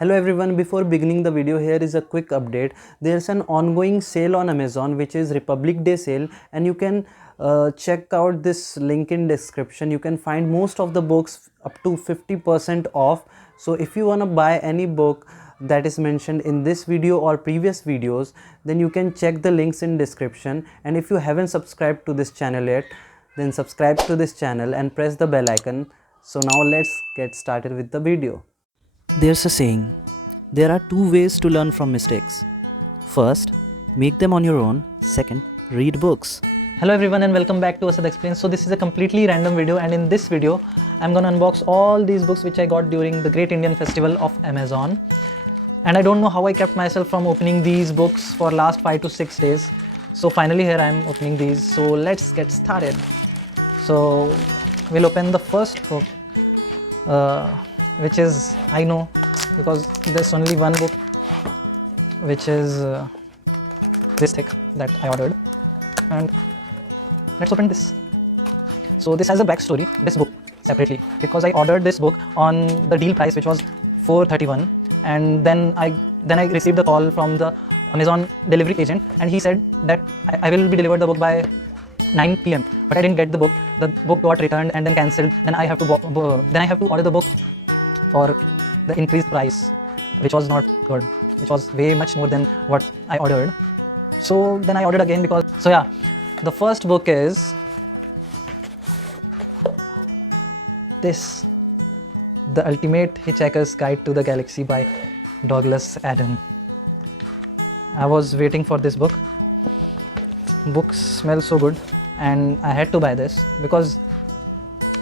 Hello everyone, before beginning the video, here is a quick update. There's an ongoing sale on Amazon which is Republic Day sale, and you can check out this link in description. You can find most of the books up to 50% off. So if you want to buy any book that is mentioned in this video or previous videos, then you can check the links in description. And if you haven't subscribed to this channel yet, then subscribe to this channel and press the bell icon. So now let's get started with the video. There's a saying, there are two ways to learn from mistakes. First, make them on your own. Second, read books. Hello everyone and welcome back to AsadXplains. So this is a completely random video, and in this video I'm gonna unbox all these books which I got during the Great Indian Festival of Amazon. And I don't know how I kept myself from opening these books for last 5 to 6 days. So finally here I am opening these. So let's get started. So we'll open the first book, which is, I know because there's only one book which is this thick that I ordered, and let's open this. So this has a backstory, this book separately, because I ordered this book on the deal price which was $4.31, and then I received a call from the Amazon delivery agent, and he said that I will be delivered the book by 9 p.m. but I didn't get the book. The book got returned and then cancelled. Then I have to order the book for the increased price, which was not good, which was way much more than what I ordered. So then I ordered again because, so yeah, the first book is this, The Ultimate Hitchhiker's Guide to the Galaxy by Douglas Adams. I was waiting for this book. Books smell so good, and I had to buy this because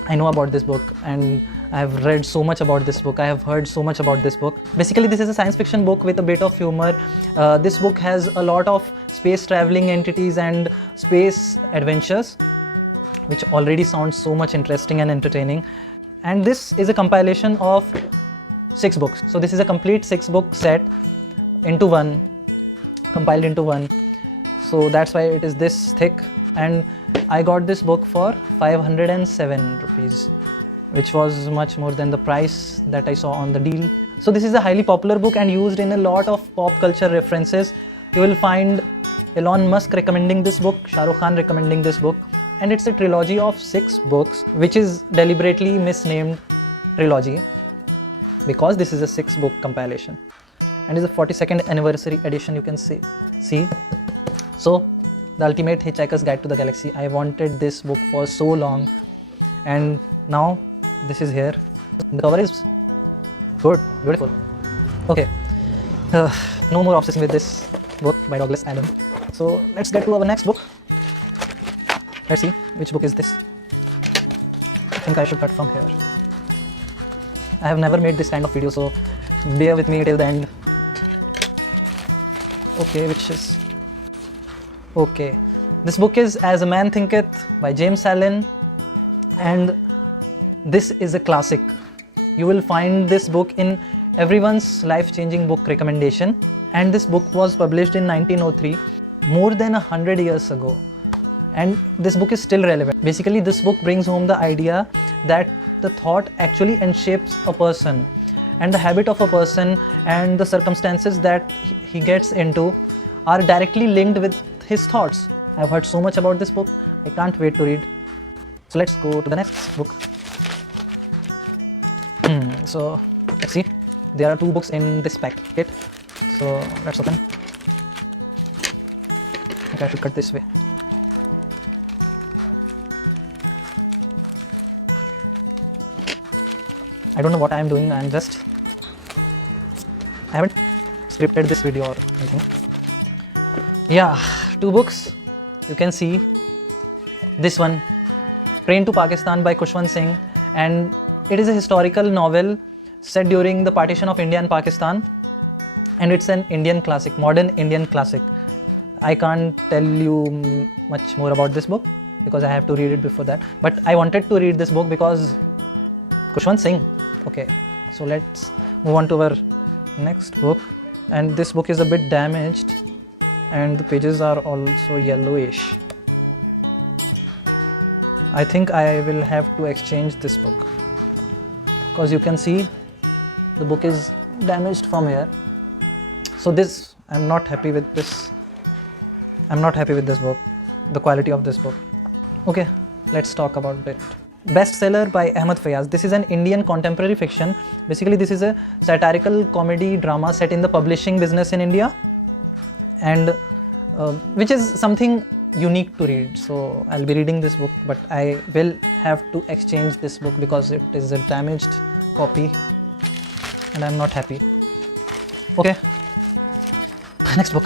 I know about this book and I have read so much about this book. I have heard so much about this book. Basically, this is a science fiction book with a bit of humor. This book has a lot of space traveling entities and space adventures, which already sounds so much interesting and entertaining. And this is a compilation of 6 books. So this is a complete 6-book set into one, compiled into one. So that's why it is this thick, and I got this book for 507 rupees, which was much more than the price that I saw on the deal. So this is a highly popular book and used in a lot of pop culture references. You will find Elon Musk recommending this book, Shah Rukh Khan recommending this book, and it's a trilogy of 6 books, which is deliberately misnamed trilogy because this is a 6-book compilation and is a 42nd anniversary edition, you can see. So The Ultimate Hitchhiker's Guide to the Galaxy. I wanted this book for so long, and now this is here. The cover is good, beautiful. Okay, no more obsessing with this book by Douglas Adams. So let's get to our next book. Let's see which book is this. I think I should cut from here. I have never made this kind of video, so bear with me till the end. Okay, which is... Okay, this book is As a Man Thinketh by James Allen, and this is a classic. You will find this book in everyone's life-changing book recommendation, and this book was published in 1903, more than 100 years ago, and this book is still relevant. Basically, this book brings home the idea that the thought actually enshapes a person, and the habit of a person and the circumstances that he gets into are directly linked with his thoughts. I've heard so much about this book, I can't wait to read. So let's go to the next book. So let's see, there are 2 books in this packet, so let's open. Okay, I should cut this way. I don't know what I am doing, I haven't scripted this video or anything. Yeah, 2 books. You can see this one, Train to Pakistan by Khushwant Singh, and it is a historical novel set during the partition of India and Pakistan, and it's an Indian classic, modern Indian classic. I can't tell you much more about this book because I have to read it before that, but I wanted to read this book because Khushwant Singh. Okay, so let's move on to our next book, and this book is a bit damaged and the pages are also yellowish. I think I will have to exchange this book because you can see the book is damaged from here. So this, I'm not happy with this. I'm not happy with this book, the quality of this book. Okay, let's talk about it. Bestseller by Ahmed Fayaz. This is an Indian contemporary fiction. Basically, this is a satirical comedy drama set in the publishing business in India, and which is something unique to read. So I'll be reading this book, but I will have to exchange this book because it is a damaged copy and I'm not happy. Okay, next book.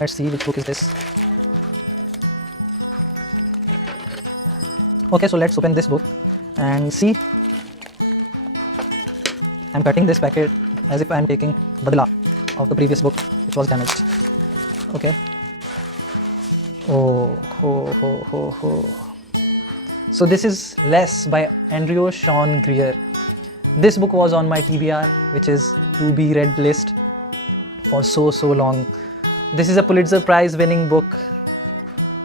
Let's see which book is this. Okay, so let's open this book and see. I'm cutting this packet as if I'm taking badla of the previous book which was damaged. Okay. Oh, ho, ho, ho, ho. So this is Less by Andrew Sean Greer. This book was on my TBR, which is to be read list for so long. This is a Pulitzer Prize winning book,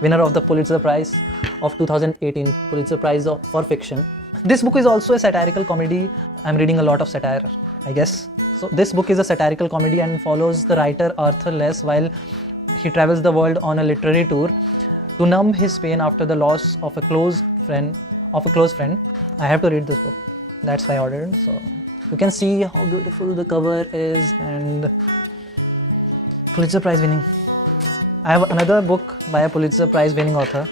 winner of the Pulitzer Prize of 2018, Pulitzer Prize for fiction. This book is also a satirical comedy. I'm reading a lot of satire, I guess. So this book is a satirical comedy and follows the writer Arthur Less while he travels the world on a literary tour to numb his pain after the loss of a close friend. I have to read this book. That's why I ordered. So you can see how beautiful the cover is and Pulitzer Prize winning. I have another book by a Pulitzer Prize winning author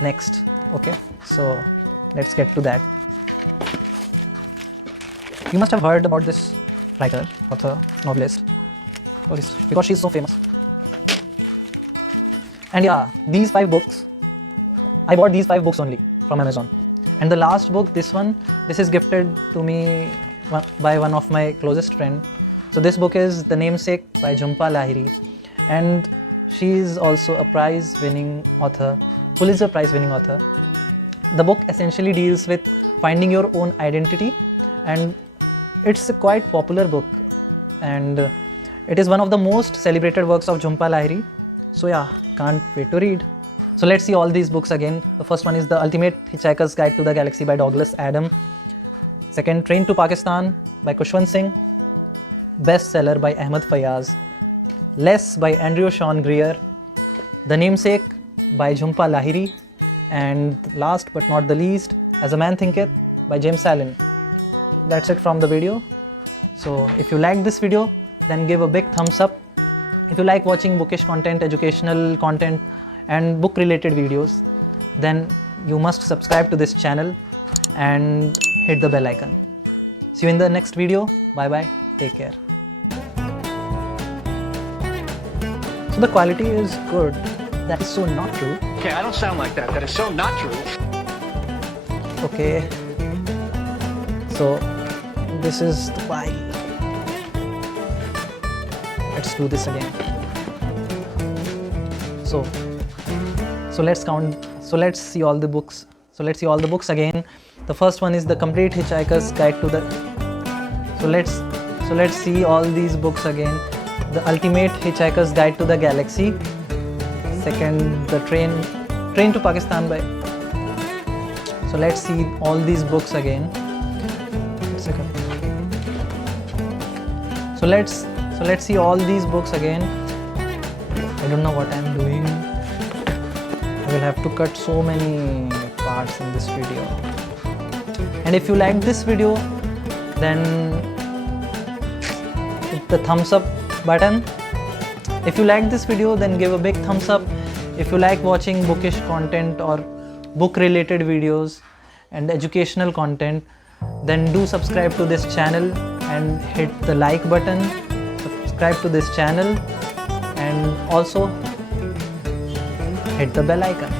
next. Okay, so let's get to that. You must have heard about this writer, author, novelist, because she's so famous. And yeah, these 5 books, I bought these 5 books only from Amazon. And the last book, this is gifted to me by one of my closest friends. So this book is The Namesake by Jhumpa Lahiri, and she is also a prize-winning author, Pulitzer Prize-winning author. The book essentially deals with finding your own identity, and it's a quite popular book, and it is one of the most celebrated works of Jhumpa Lahiri. So yeah, can't wait to read. So let's see all these books again. The first one is The Ultimate Hitchhiker's Guide to the Galaxy by Douglas Adams. Second, Train to Pakistan by Kushwant Singh. Bestseller by Ahmed Fayaz. Less by Andrew Sean Greer. The Namesake by Jhumpa Lahiri. And last but not the least, As a Man Thinketh by James Allen. That's it from the video. So if you liked this video, then give a big thumbs up. If you like watching bookish content, educational content and book related videos, then you must subscribe to this channel and hit the bell icon. See you in the next video. Bye bye. Take care. So the quality is good. That is so not true. Okay, I don't sound like that. That is so not true. Okay. So this is the file. Let's do this again. So let's count. So let's see all the books. So let's see all the books again. The first one is The Complete Hitchhiker's Guide to the. So let's see all these books again. The Ultimate Hitchhiker's Guide to the Galaxy. Second, The Train to Pakistan by. So let's see all these books again. So let's see all these books again. I don't know what I'm doing. I will have to cut so many parts in this video. And if you liked this video, then hit the thumbs up button. If you liked this video, then give a big thumbs up. If you like watching bookish content or book related videos and educational content, then do subscribe to this channel and hit the like button. Subscribe to this channel and also hit the bell icon.